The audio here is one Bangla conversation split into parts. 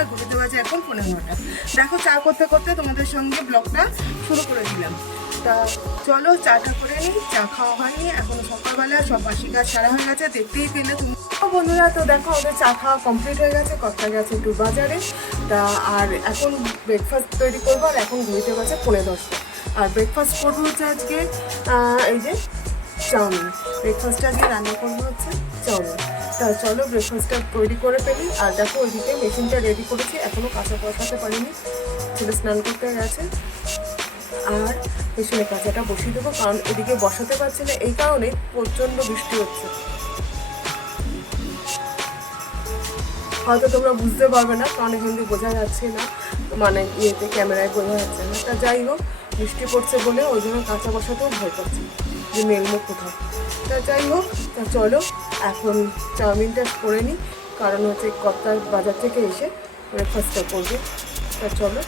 আর ঘুরতে বাজে এখন পনেরো ঘণ্টা। দেখো চা করতে করতে তোমাদের সঙ্গে ব্লগটা শুরু করে দিলাম। তা চলো চাটা করে নিই, চা খাওয়া হয়নি, এখনও সকালবেলা, সব বাসি কাজ সারা হয়ে গেছে, দেখতেই পেলে তুমি। বন্ধুরা, তো দেখো আমাদের চা খাওয়া কমপ্লিট হয়ে গেছে, কর্তা গেছে একটু বাজারে। তা আর এখন ব্রেকফাস্ট তৈরি করব, আর এখন ঘুরতে গেছে পনেরো দশটা। আর ব্রেকফাস্ট করব হচ্ছে আজকে এই যে চাউমিন। ব্রেকফাস্টটা আজকে রান্না করব হচ্ছে চাউমিন তা চলো ব্রেকফাস্টটা তৈরি করে ফেলি। আর দেখো ওইদিকে মেশিনটা রেডি করেছি এখনও কাঁচা বসাতে পারিনি ছেলে স্নান করতে গেছে। আর মেশিনে কাঁচাটা বসিয়ে দেবো, কারণ এদিকে বসাতে পারছি না। এই কারণে প্রচণ্ড বৃষ্টি হচ্ছে। হয়তো তোমরা বুঝতে পারবে না, কারণ এখান বোঝা যাচ্ছে না। মানে ইয়েতে ক্যামেরায় বোঝা যাচ্ছে না। তা যাই হোক, বৃষ্টি পড়ছে বলে ওই জন্য কাঁচা বসাতেও ভয় পাচ্ছি যে মেলমো কোথাও তা যাই হোক, তা চলো এখন চাউমিনটা করে নিই কারণ হচ্ছে কর্তার বাজার থেকে এসে ব্রেকফাস্টটা করবে। তা চলো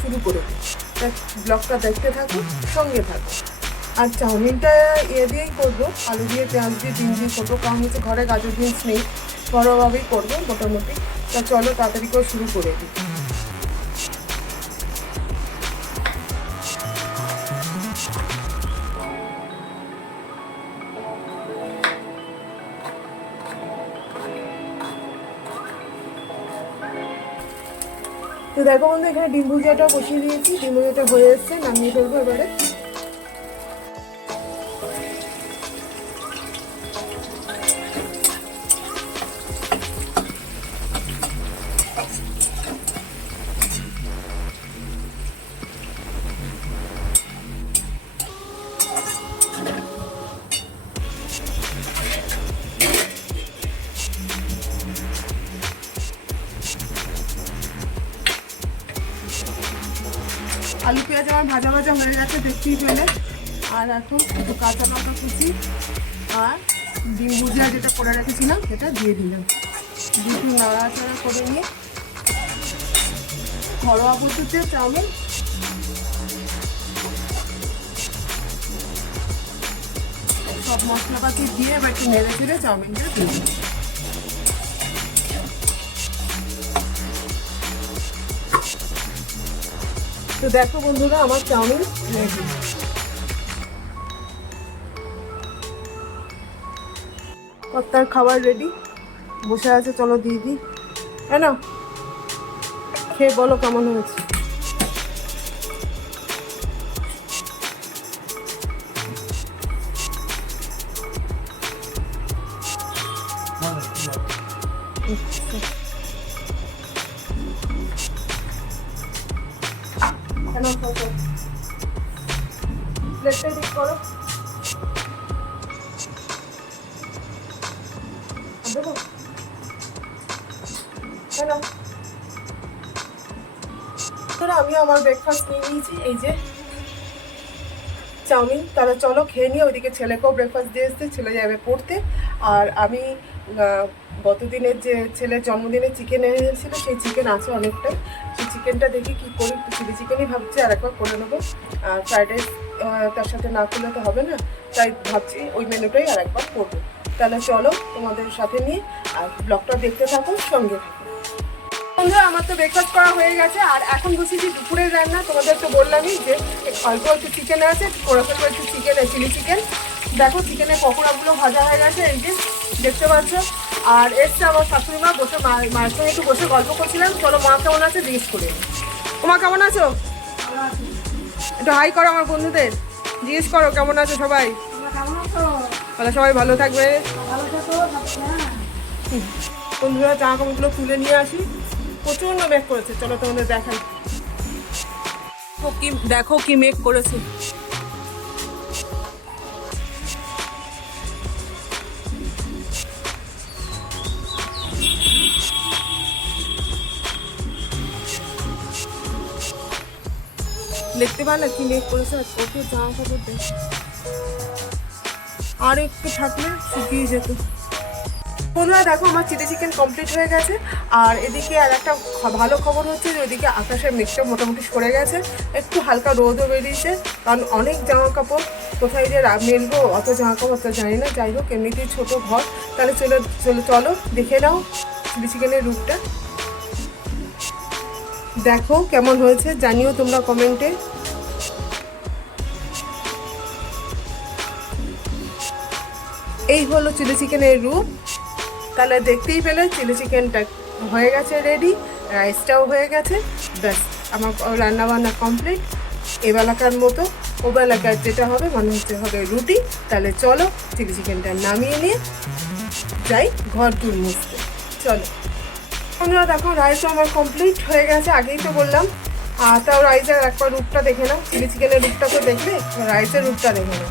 শুরু করে দিই। ব্লগটা দেখতে থাকো, সঙ্গে থাকো। আর চাউমিনটা ইয়ে দিয়েই করব। আলু দিয়ে, পেঁয়াজ দিয়ে, ডিম দিয়ে করব। কারণ হচ্ছে ঘরে গাজর, বিনস নেই। ঘরোয়াভাবেই করব মোটামুটি। তা চলো তাড়াতাড়ি করে শুরু করে দিই। দেখো বন্ধু এখানে ডিম বসিয়ে দিয়েছি। ডিম ভুজিয়াটা হয়ে এসছে নামিয়ে ফেলব এবারে। গেছে দেখতেই পেলে। আর এখন একটু কাঁচা লঙ্কা কুচি আর ডিম ভুজিয়া যেটা করে রেখেছিলাম, সেটা দিয়ে দিলাম। একটু নাড়াচাড়া করে নিয়ে ঘরোয়া পদ্ধতিতে চাউমিন। সব মশলাপাতি দিয়ে এবার একটু নেড়ে চেড়ে চাউমিনটা দিয়ে তো দেখো বন্ধুরা, আমার চাউমিন রেডি কর্তার খাবার রেডি বসে আছে, চলো দিদি। হ্যাঁ খেয়ে বলো কেমন হয়েছে? কেন তোরা, আমি আমার ব্রেকফাস্ট নিয়ে নিয়েছি, এই যে চাউমিন। তাহলে চলো, খেয়ে নিয়ে ওইদিকে ছেলেকেও ব্রেকফাস্ট দিয়ে এসছে, ছেলে যাবে পড়তে। আর আমি গতদিনের যে ছেলের জন্মদিনে চিকেন এনেছিল সেই চিকেন আছে অনেকটাই। সেই চিকেনটা দেখি কি করি চিলি চিকেনই ভাবছি, আর একবার করে নেব। আর ফ্রাইড রাইস তার সাথে না করলে তো হবে না। তাই ভাবছি ওই মেনুটাই আর একবার করব। তাহলে চলো, তোমাদের সাথে নিয়ে আর ব্লগটা দেখতে থাকো সঙ্গে। থাকো বন্ধুরা আমার তো ব্রেকফাস্ট করা হয়ে গেছে। আর এখন বসেছি দুপুরের রান্না। তোমাদের তো বললামই যে অল্প একটু চিকেন আছে করে ফেলব একটু চিকেন চিলি চিকেন দেখো চিকেনের পকোড়াগুলো ভাজা হয়ে গেছে এই যে দেখতে পাচ্ছ। আর এসছে আমার শাশুড়ি মা বসে মায়ের সঙ্গে একটু বসে গল্প করছিলাম। চলো মা কেমন আছে? জিজ্ঞেস করে। নিই। ও মা কেমন আছো? একটু হাই করো আমার বন্ধুদের। জিজ্ঞেস করো কেমন আছো সবাই? তাহলে সবাই ভালো থাকবে। বন্ধুরা জামা কাপড়গুলো তুলে নিয়ে আসি। প্রচণ্ড মেঘ করেছে। চলো তোমাদের দেখাই। দেখো কি দেখো কি মেঘ করেছে। দেখতে পারলে কি মেঘ করেছে? কত জামা কাপড় আর একটু থাকলে শুকিয়ে যেত। বন্ধুরা, দেখো আমার চিলি চিকেন কমপ্লিট হয়ে গেছে। আর এদিকে আর একটা ভালো খবর হচ্ছে যে, ওইদিকে আকাশের মেঘটা মোটামুটি সরে গেছে। একটু হালকা রোদও বেরিয়েছে, কারণ অনেক জামা কাপড় কোথায় যে মেলবো, অত জামা কাপড় তো জানি না। যাই হোক, এমনিতেই ছোটো ঘর। তাহলে চলে, চলো চলো, দেখে নাও চিলি চিকেনের রূপটা। দেখো কেমন হয়েছে, জানিও তোমরা কমেন্টে। এই হলো চিলি চিকেনের রূপ। তাহলে দেখতেই পেলে, চিলি চিকেনটা হয়ে গেছে রেডি রাইসটাও হয়ে গেছে। ব্যাস, আমার রান্না বান্না কমপ্লিট এবেলাকার মতো, ওবেলাকার যেটা হবে, মনে হচ্ছে হবে রুটি। তাহলে চলো, চিলি চিকেনটা নামিয়ে নিয়ে যাই ঘর দূর মুছতে। চলো। বন্ধুরা, দেখো রাইসও আমার কমপ্লিট হয়ে গেছে, আগেই তো বললাম। আর তাও রাইসের একবার রূপটা দেখে নাও। চিলি চিকেনের রূপটা তো দেখলে রাইসের রূপটা দেখে নাও।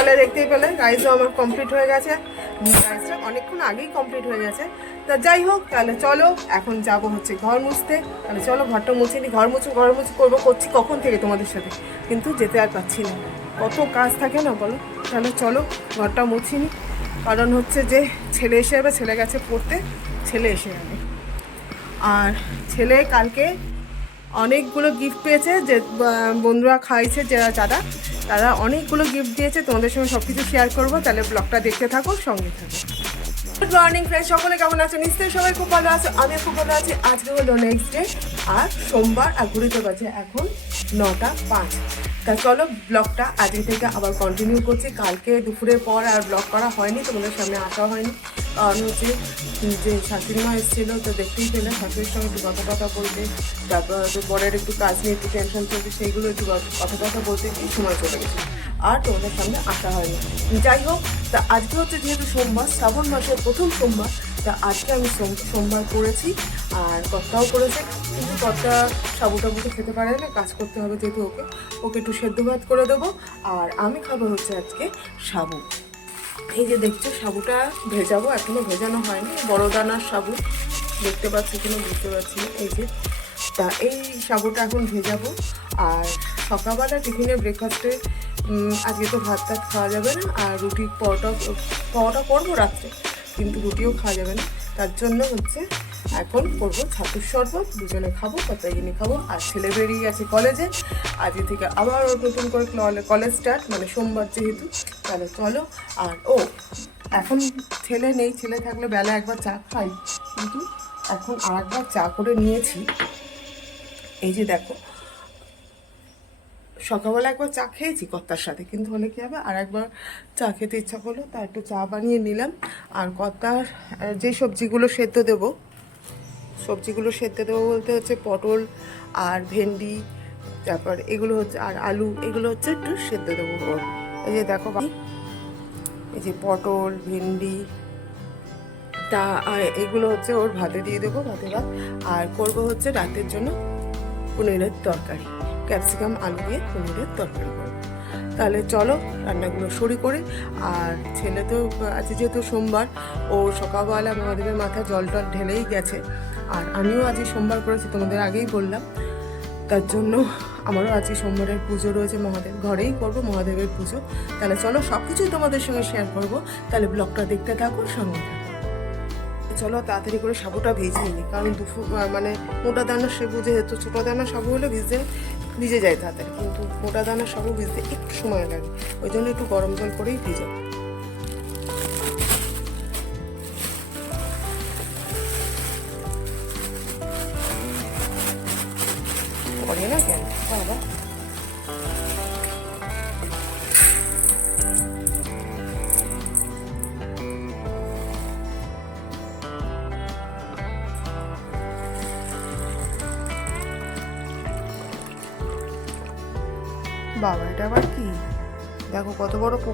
তাহলে দেখতেই পেলে রাইসও আমার কমপ্লিট হয়ে গেছে। রাইসটা অনেকক্ষণ আগেই কমপ্লিট হয়ে গেছে। তা যাই হোক, তাহলে চলো, এখন যাব হচ্ছে ঘর মুছতে। তাহলে চলো, ঘরটা মুছে নি, ঘর মুছে ঘর মুছে, করব, করছি কখন থেকে তোমাদের সাথে? কিন্তু যেতে আর পাচ্ছি না। কত কাজ থাকে না বলো? তাহলে চলো, ঘরটা মুছি নি। কারণ হচ্ছে যে, ছেলে এসে যাবে, ছেলে গেছে পড়তে, ছেলে এসে যাবে। আর ছেলে কালকে অনেকগুলো গিফট পেয়েছে যে বন্ধুরা খাইছে যারা যারা, তারা অনেকগুলো গিফট দিয়েছে। তোমাদের সঙ্গে সব কিছু শেয়ার করব। তাহলে ব্লগটা দেখতে থাকো, সঙ্গে থাকো। গুড মর্নিং ফ্রেন্ড সকলে কেমন আছো? নিশ্চয়ই সবাই খুব ভালো আছো। আমি খুব ভালো আছি। আজকে হলো নেক্সট ডে আর সোমবার আর ঘুরিতে বাজে এখন নটা পাঁচ। তা চলো ব্লগটা আজকে থেকে আবার কন্টিনিউ করছি। কালকে দুপুরের পর আর ব্লগ করা হয়নি, তোমাদের সামনে আসা হয়নি। কারণ হচ্ছে যে শাশুড়ি মা এসেছিল, তো দেখতেই পেলে শাশুড়ির সঙ্গে একটু কথা কথা বলতে। তারপর হয়তো বরের একটু কাজ নিয়ে একটু টেনশন চলছে, সেইগুলো একটু কথা কথা বলতে সময় চলে গেছে। আর তোমাদের সামনে আসা হয়নি। যাই হোক, তা আজকে হচ্ছে যেহেতু সোমবার, শ্রাবণ মাসের প্রথম সোমবার, তা আজকে আমি সোম- সোমবার করেছি, আর কর্তাও করেছে। কিন্তু কর্তা সাবু টাবু তো খেতে পারে না, কাজ করতে হবে যেহেতু ওকে। ওকে একটু সেদ্ধ ভাত করে দেবো। আর আমি খাব হচ্ছে আজকে সাবু। এই যে দেখছ, সাবুটা ভেজাবো, এখনও ভেজানো হয়নি। বড় দানার সাবু, দেখতে পাচ্ছি কিনা, বুঝতে পারছি এই যে, তা এই সাবুটা এখন ভেজাবো। আর সকালবেলা টিফিনের ব্রেকফাস্টে আজকে তো ভাত টাত খাওয়া যাবে না, আর রুটি পরোটা পরোটা করব রাত্রে, কিন্তু রুটিও খাওয়া যাবে না। তার জন্য হচ্ছে এখন করব ছাতুর শরবত, দুজনে খাব, কতদিনই খাব, আর ছেলে বেরিয়ে গেছে কলেজে আজকে থেকে আবার নতুন করে কলেজ স্টার্ট মানে সোমবার যেহেতু, তাহলে চলো। আর ও, এখন ছেলে নেই, ছেলে থাকলে বেলা একবার চা খাই। কিন্তু এখন আর একবার চা করে নিয়েছি। এই যে দেখো, সকালবেলা একবার চা খেয়েছি কর্তার সাথে, কিন্তু হলে কী হবে? আর একবার চা খেতে ইচ্ছা করল তা একটু চা বানিয়ে নিলাম। আর কর্তার যে সবজিগুলো সেদ্ধ দেবো সবজিগুলো সেদ্ধ দেবো বলতে হচ্ছে পটল আর ভেন্ডি, তারপর এগুলো হচ্ছে, আর আলু, এগুলো হচ্ছে একটু সেদ্ধ দেবো। এই যে দেখো এই যে পটল, ভেন্ডি, তা এগুলো হচ্ছে ওর ভাতে দিয়ে দেবো, ভাতে ভাত। আর করব হচ্ছে রাতের জন্য পনিরের তরকারি, ক্যাপসিকাম, আলু দিয়ে পনিরের তরকারি করব। তাহলে চলো রান্নাগুলো শুরু করি। আর ছেলে তো, আজকে যেহেতু সোমবার, ও সকালবেলা মহাদেবের মাথায় জল টল ঢেলেই গেছে আর আমিও আজকে সোমবার করেছি, তোমাদের আগেই বললাম। তার জন্য আমারও আজকে সোমবারের পুজো রয়েছে মহাদেব ঘরেই করব, মহাদেবের পুজো। তাহলে চলো সব কিছুই তোমাদের সঙ্গে শেয়ার করব। তাহলে ব্লগটা দেখতে থাকো, সঙ্গে চলো তাড়াতাড়ি করে সাবুটা ভেজে নিই, কারণ দুপুর মানে মোটা দানা সেবু যেহেতু, ছোটো দানা সাবু হলে ভিজে ভিজে যায় তাড়াতাড়ি। কিন্তু মোটা দানা সাবু ভিজতে একটু সময় লাগে, ওই জন্য একটু গরম জল করেই ভিজে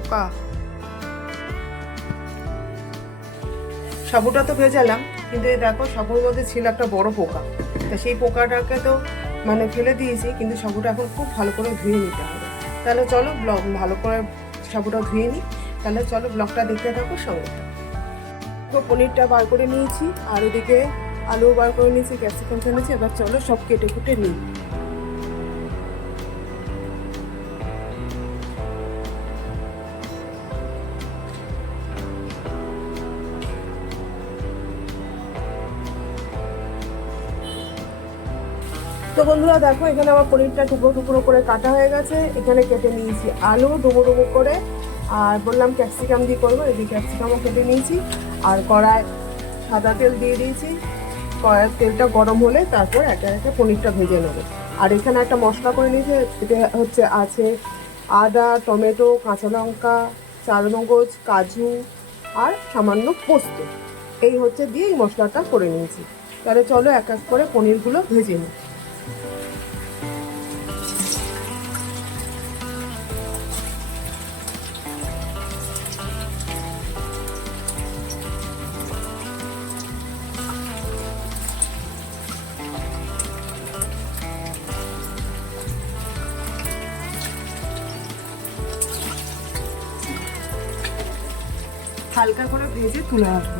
পোকা সাবুটা তো ভেজালাম, কিন্তু এই দেখো সাবুর মধ্যে ছিল একটা বড় পোকা। তা সেই পোকাটাকে তো মানে ফেলে দিয়েছি, কিন্তু সাবুটা এখন খুব ভালো করে ধুয়ে নিতে হবে। তাহলে চলো ব্লগ ভালো করে সাবুটা ধুয়ে নিই। তাহলে চলো ব্লগটা দেখতে থাকো সঙ্গে পনিরটা বার করে নিয়েছি, আর এদিকে আলু বার করে নিয়েছি, ক্যাপসিকাম ফেলেছি এবার চলো সব কেটে কুটে নিই। বন্ধুরা, দেখো, এখানে আমার পনিরটা টুকরো টুকরো করে কাটা হয়ে গেছে। এখানে কেটে নিয়েছি আলু ডুবো ডুবো করে। আর বললাম ক্যাপসিকাম দিয়ে করব এদিকে ক্যাপসিকামও কেটে নিয়েছি। আর কড়ায় সাদা তেল দিয়ে দিয়েছি। কড়াইয়ের তেলটা গরম হলে তারপর একে একে পনিরটা ভেজে নেব। আর এখানে একটা মশলা করে নিয়েছি, এটা হচ্ছে আছে আদা, টমেটো, কাঁচা লঙ্কা, চারমগজ, কাজু আর সামান্য পোস্ত। এই হচ্ছে দিয়ে এই মশলাটা করে নিয়েছি। তাহলে চলো এক এক করে পনিরগুলো ভেজে নিই। হালকা করে ভেজে তুলে রাখব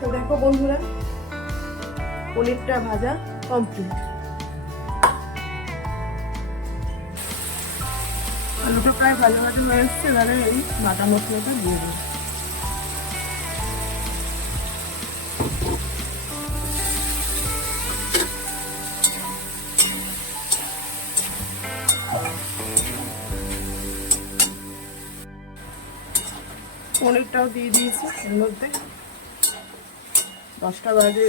তো দেখো বন্ধুরা, পনিরটা ভাজা কমপ্লিট আলুটা প্রায় ভাজা ভাজা হয়ে এসছে, এবারে এই বাটা মশলাটা দিয়ে দেবো। পনিরটাও দিয়ে দিয়েছি এর মধ্যে। দশটা বাজে।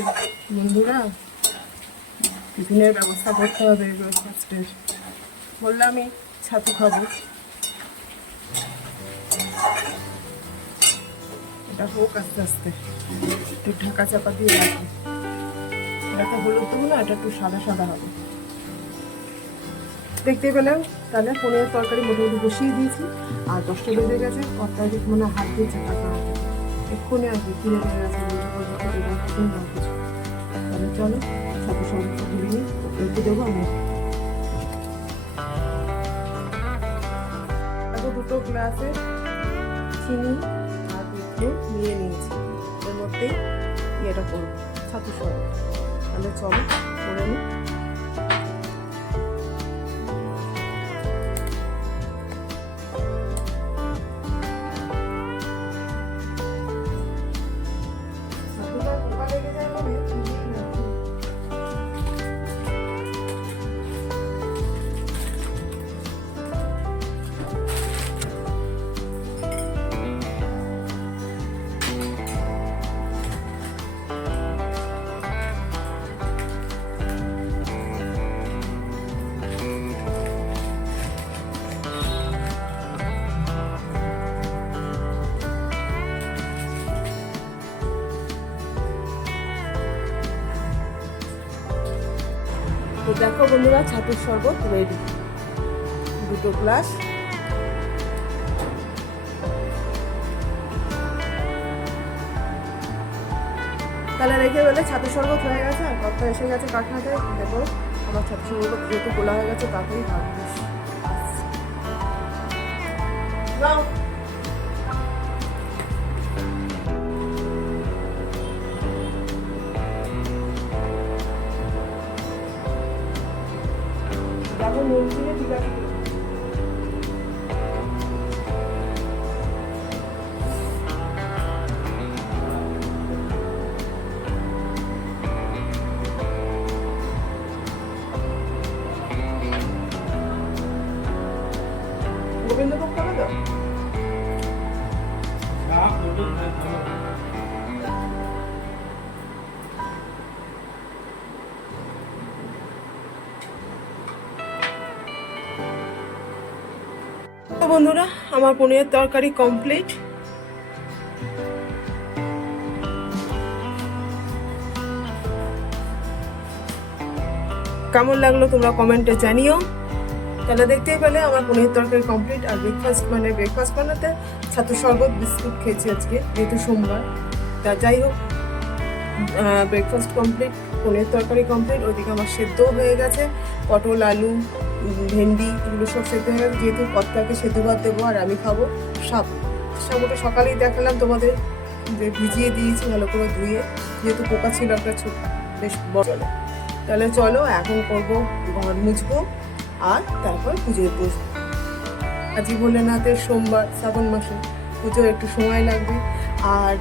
বন্ধুরা, টিফিনের ব্যবস্থা করতে হবে ব্রেকফাস্টের বললামই, ছাতু খাব। এটা হোক আস্তে আস্তে। একটু ঢাকা চাপা দিয়ে রাখি এটা তো হলুদ দেবো না, এটা একটু সাদা সাদা হবে। দেখতে পেলাম, তাহলে পনেরো তরকারি মোটামুটি বসিয়ে দিয়েছি। আর দশটা বেজে গেছে কর্তায় দেখি মনে হাত দিয়েছে টাকা হাতে এক্ষুনি আসবে কিনে নিয়ে গেছে তাহলে চলো সাথে সম্পর্ক নিই ওকে দেবো আমি দুটো গ্লাসে চিনি আর দুধ নিয়ে নিয়েছি। এর মধ্যে ইয়েটা করব, ছাতু সরব তাহলে চলো, করে নিই দেখো বন্ধুরা, ছাতুর শরবত রেডি দুটো গ্লাস তাহলে রেখে বলে ছাতুর শরবত হয়ে গেছে, আর কথা এসে গেছে কাঠাতে দেখো আমার ছাতুর শরবত যেহেতু গোলা হয়ে গেছে, তাতেই ভাত। move. বন্ধুরা, আমার পনিরের তরকারি কমপ্লিট কেমন লাগল তোমরা কমেন্টে জানিও। তাহলে দেখতেই পেলে আমার পনিরের তরকারি কমপ্লিট আর ব্রেকফাস্ট মানে ব্রেকফাস্ট বানাতে ছাতু শরবত, বিস্কুট খেয়েছি আজকে, যেহেতু সোমবার। তা যাই হোক ব্রেকফাস্ট কমপ্লিট পনিরের তরকারি কমপ্লিট ওইদিকে আমার সেদ্ধও হয়ে গেছে, পটল, আলু ভেন্ডি, এগুলো সব সেদ্ধ হয়ে যেহেতু কর্তাকে সেদ্ধ ভাত দেবো আর আমি খাব সাপ। সাবুটা সকালেই দেখালাম তোমাদের, যে ভিজিয়ে দিয়েছি ভালো করে ধুয়ে। যেহেতু পোকা ছিল একটা ছোট, বেশ বড়। তাহলে চলো, এখন করব ঘর মুছবো আর তারপর পুজোয় বসবো। আজই ভোলেনাথের সোমবার, শ্রাবণ মাসে। পুজো একটু সময় লাগবে। আর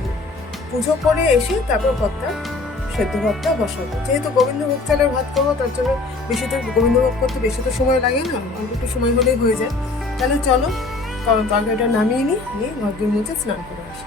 পুজো করে এসে তারপর ভাতটা সেদ্ধ ভাতটা বসাবো। যেহেতু গোবিন্দভোগ চালের ভাত করব, তার জন্য বেশি তো গোবিন্দভোগ করতে বেশি তো সময় লাগে না, অল্প একটু সময় হলেই হয়ে যায়। তাহলে চলো তরকারিটা নামিয়ে নিই, নিয়ে ঘর মুছে স্নান করে আসি।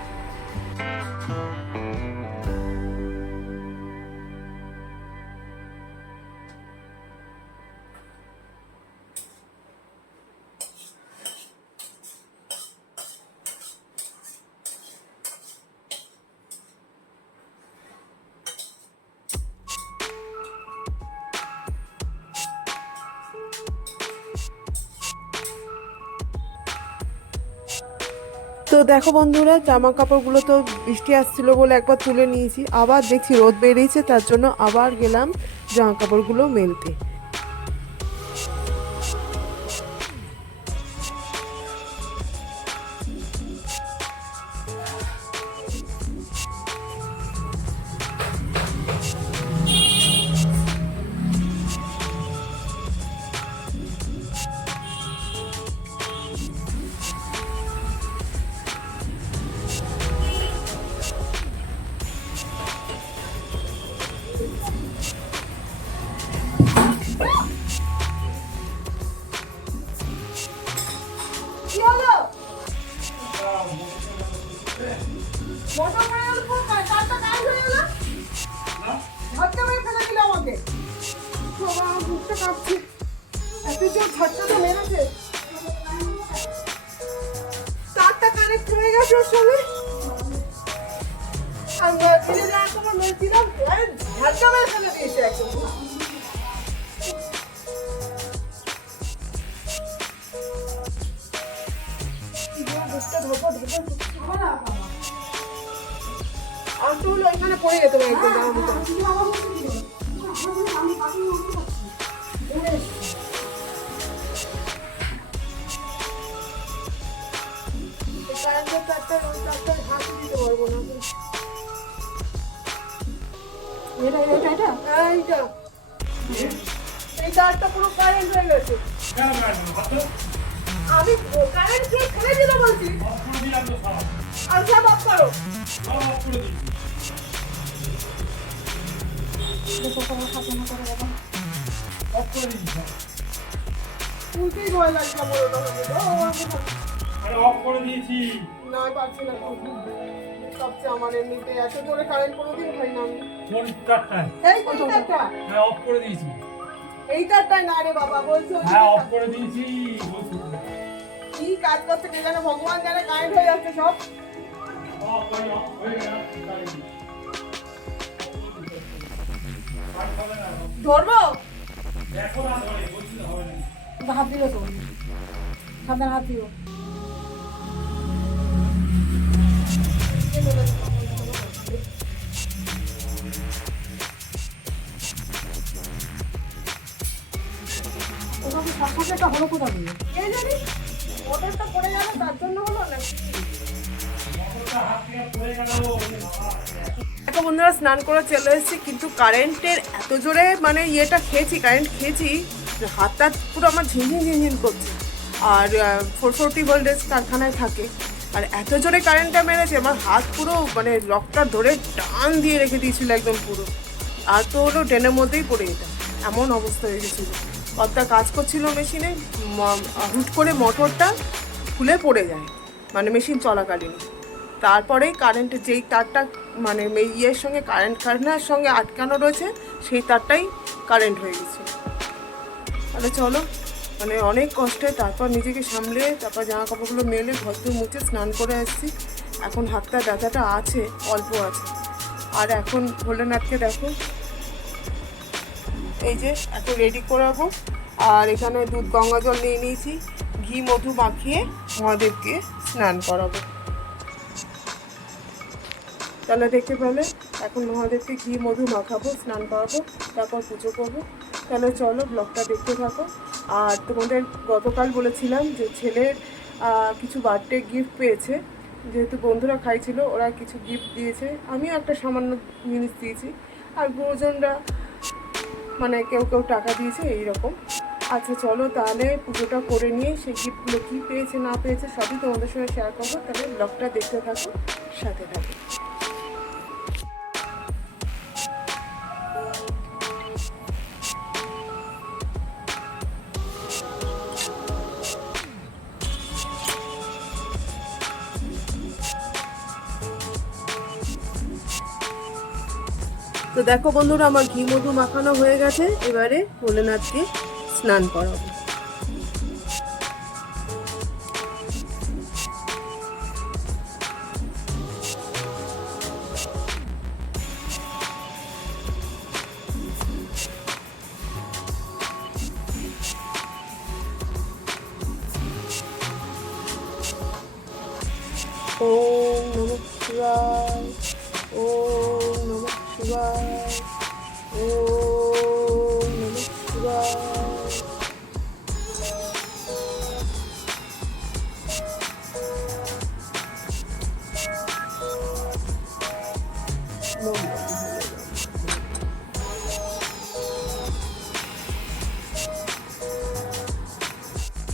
তো দেখো বন্ধুরা জামা কাপড়গুলো তো বৃষ্টি আসছিল বলে একবার তুলে নিয়েছি। আবার দেখছি রোদ বেরিয়েছে, তার জন্য আবার গেলাম জামা কাপড়গুলো মেলতে। কি হলো মোটর করে গেল কোন কাজ কাজটা কাজ হয়ে গেল ঝটকা মেরে ফেলে দিল আমাকে বাবা আমার বুকটা কাঁপছে এত জোর ঝটকাটা মেরেছে তারটা কানেক্ট হয়ে গেছে ওর সঙ্গে আমরা দিলে না তোমার মেরেছিলাম আরে ঝটকা মেরে ফেলে দিয়েছে একদম। হলো এখানে পড়ে এই তারটা পুরো কারেন্ট হয়ে গেছে আমি কারেন্ট দিয়ে ফেলে দিতে বলছি। আর সব অফ করো। দেখো কোনো সাথে করে উল্টেই ভয় লাগছে আরে অফ করে দিয়েছি। না পারছি না সবচেয়ে আমার এমনিতে এত জোরে কারেন্ট কোনোদিন হয় না আমি কোন কারটায় এই তো তারটা হ্যাঁ অফ করে দিয়েছি। এই তারটাই না রে বাবা বলছি ওই হ্যাঁ অফ করে দিয়েছি কি কাজ করছে কে জানে ভগবান জানে কারেন্ট হয়ে যাচ্ছে সব। অফ হয়ে গেল ধরবো? হাত দিও তো। সাবধান হাত দিও। একটা হলো কোথা দিয়ে জানি? পড়ে যাবে তার জন্য হলো না? হাত থেকে পড়ে গেল দেখো বন্ধুরা স্নান করে চলে এসেছি, কিন্তু কারেন্টের এত জোরে মানে ইয়েটা খেয়েছি কারেন্ট খেয়েছি হাতটা পুরো আমার ঝিনঝিন ঝিনঝিন করছে। আর ফোর ফোরটি ভোল্টেজ কারখানায় থাকে। আর এত জোরে কারেন্টটা মেরেছে, আমার হাত পুরো মানে লকটা ধরে টান দিয়ে রেখে দিয়েছিল একদম পুরো। আর তো হলো ট্রেনের মধ্যেই পড়ে যেতাম, এমন অবস্থা হয়ে গেছিল। কতটা কাজ করছিল মেশিনে হুট করে মোটরটা খুলে পড়ে যায় মানে মেশিন চলাকালীন। তারপরে কারেন্টের যেই তারটা মানে ইয়ের সঙ্গে কারেন্ট কারখানার সঙ্গে আটকানো রয়েছে, সেই তারটাই কারেন্ট হয়ে গেছে। তাহলে চলো মানে অনেক কষ্টে তারপর নিজেকে সামলে, তারপর জামা কাপড়গুলো মেলে, ঘর দূর মুছে স্নান করে আসছি। এখন হাতটা, ব্যথাটা আছে, অল্প আছে। আর এখন ভোলেনাথকে দেখো। এই যে, এখন রেডি করাবো। আর এখানে দুধ, গঙ্গা জল নিয়ে নিয়েছি। ঘি, মধু মাখিয়ে মহাদেবকে স্নান করাবো। তাহলে দেখতে পেলে এখন মহাদেবকে ঘি, মধু মাখাবো, স্নান করাবো, তারপর পুজো করব। তাহলে চলো ব্লগটা দেখতে থাকো। আর তোমাদের গতকাল বলেছিলাম যে ছেলের কিছু বার্থডে গিফট পেয়েছে। যেহেতু বন্ধুরা খাইছিল, ওরা কিছু গিফট দিয়েছে। আমিও একটা সামান্য জিনিস দিয়েছি। আর গুরুজনরা মানে কেউ কেউ টাকা দিয়েছে, এইরকম। আচ্ছা চলো তাহলে পুজোটা করে নিয়ে সেই গিফটগুলো কী পেয়েছে, না পেয়েছে, সবই তোমাদের সঙ্গে শেয়ার করব। তাহলে ব্লগটা দেখতে থাকো, সাথে থাকো। তো দেখো বন্ধুরা আমার ঘি মধু মাখানো হয়ে গেছে। এবারে ভোলেনাথকে স্নান করাবো।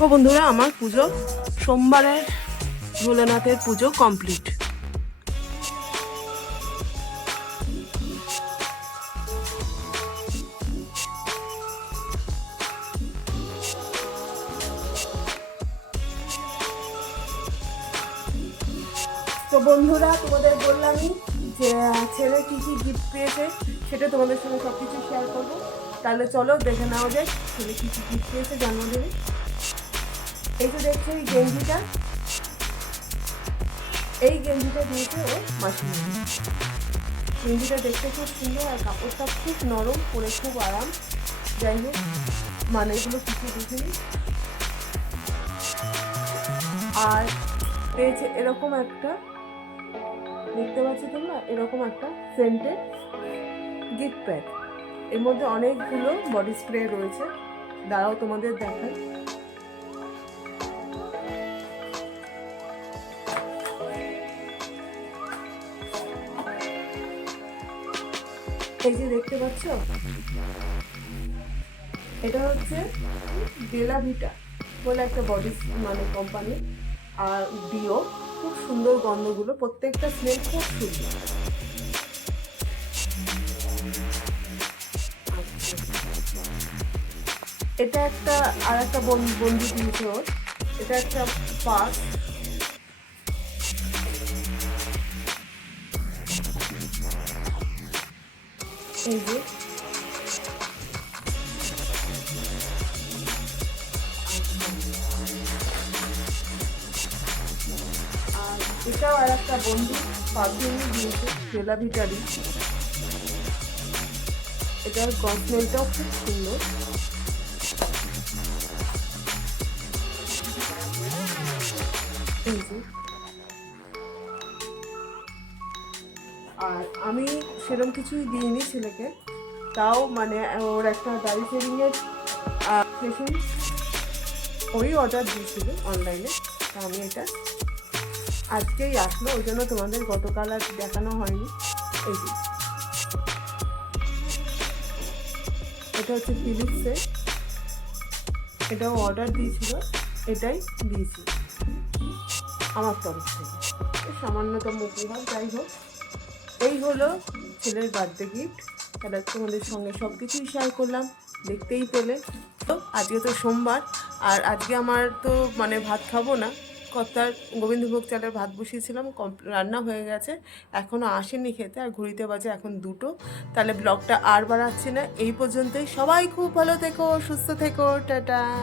ও বন্ধুরা, আমার পুজো সোমবারের ভোলেনাথের পুজো কমপ্লিট। তো বন্ধুরা, তোমাদের বললামই যে ছেলে কী কী গিফট পেয়েছে, সেটা তোমাদের সঙ্গে সব কিছু শেয়ার করব। তাহলে চলো দেখে নেওয়া যায় ছেলে কী কী গিফট পেয়েছে জন্মদিনে। এই যে দেখছ এই গেঞ্জিটা? এই গেঞ্জিটা দিয়েছে ও মাসিমা গেঞ্জিটা দেখতে খুব সুন্দর আর কাপড়টা খুব নরম, পরে খুব আরাম। যাই হোক মানে এগুলো কিছু দেখিনি আর পেয়েছে এরকম একটা, দেখতে পাচ্ছ তোমরা? এরকম একটা সেন্টের গিফট প্যাক। এর মধ্যে অনেকগুলো বডি স্প্রে রয়েছে। দাঁড়াও তোমাদের দেখাই। এই যে দেখতে পাচ্ছ? এটা হচ্ছে বেলা ভিটা বলে একটা বডি মানে কোম্পানি আর ডিও খুব সুন্দর গন্ধগুলো, প্রত্যেকটা স্মেল খুব সুন্দর। এটা একটা আর একটা বন- বন্ধু দিয়েছে এটা একটা পার্স এই আর এটাও আর একটা বন্ধু পারফিউমে দিয়েছে জেলা ভিটারি। এটার গসমেলটাও খুব সুন্দর। সেরকম কিছুই দিইনি ছেলেকে। তাও মানে ওর একটা দাড়ি শেভিংয়ের সেশন ওই অর্ডার দিয়েছিল অনলাইনে তা আমি এটা আজকেই আসলো, ওই জন্য তোমাদের গতকাল আর দেখানো হয়নি। এই এটা হচ্ছে ফিলিপসের এটাও অর্ডার দিয়েছিল, এটাই দিয়েছি আমার তরফ থেকে। সামান্যতম উপহার, যাই হোক। এই হলো ছেলের বার্থডে গিফট তাহলে তোমাদের সঙ্গে সব কিছুই শেয়ার করলাম, দেখতেই পেলে। তো আজকে তো সোমবার, আর আজকে আমার তো মানে ভাত খাব না। কর্তার গোবিন্দভোগ চালের ভাত বসিয়েছিলাম, কম- রান্না হয়ে গেছে। এখনও আসেনি খেতে, আর ঘুরিতে বাজে এখন দুটো। তাহলে ব্লগটা আর বাড়াচ্ছি না। এই পর্যন্তই। সবাই খুব ভালো থেকো, সুস্থ থেকো, টাটা।